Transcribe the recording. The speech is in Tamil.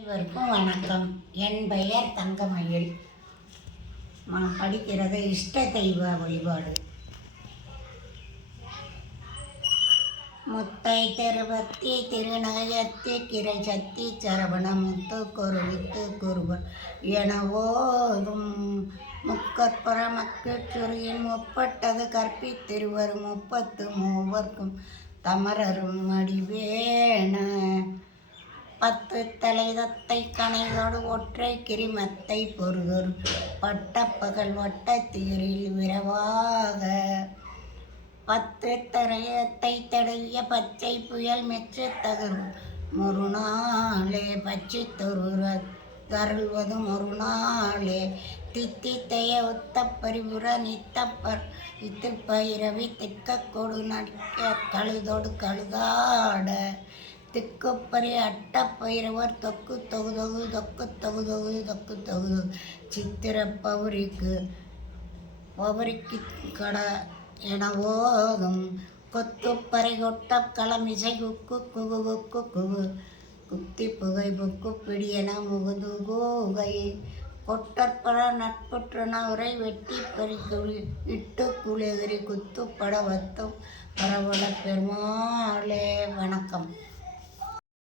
அனைவருக்கும் வணக்கம். என் பெயர் தங்கமயில். நான் படிக்கிறது இஷ்ட தெய்வ வழிபாடு. முத்தை திருபத்தி திருநயத்தி கிரை சத்தி சரவண முத்து குருவித்து குருவன் எனவோதும் முக்கற்புற மக்கட்சுரியின் முப்பட்டது கற்பித்திருவரும் முப்பத்து மூவர்க்கும் தமரரும் அடிவேண பத்து தலைதத்தை கணையோடு ஒற்றை கிரிமத்தை பொருதொரு பட்டப்பகல் வட்ட விரவாக. பத்து தரையத்தை தடைய பச்சை புயல் மெச்சு தகரும். மறுநாளே பச்சை தொருற தருள்வதும் ஒரு நாளே. தித்தித்தைய ஒத்த பரிபுற நித்தப்பர் இத்தில் பயிரவி திக்க கொடு நடிக்க கழுதோடு கழுதாட. திக்குப்பறி அட்டப்பயிரவர் தொக்கு தொகு தொகு தொக்கு தொகு தொகு தொக்கு தொகு. சித்திர பௌரிக்கு பௌரிக்கு கட என ஓதும் கொத்துப்பறை கொட்ட களமிசை குக்கு குகு குக்கு குகு. குத்தி புகை புக்கு பிடியென முகுது கூகை. கொட்டற்பட நட்புற்றன உரை வெட்டி பறிக்குழி இட்டு குளிகிரி குத்துப்பட வத்தும். பரவல பெருமாளே வணக்கம்.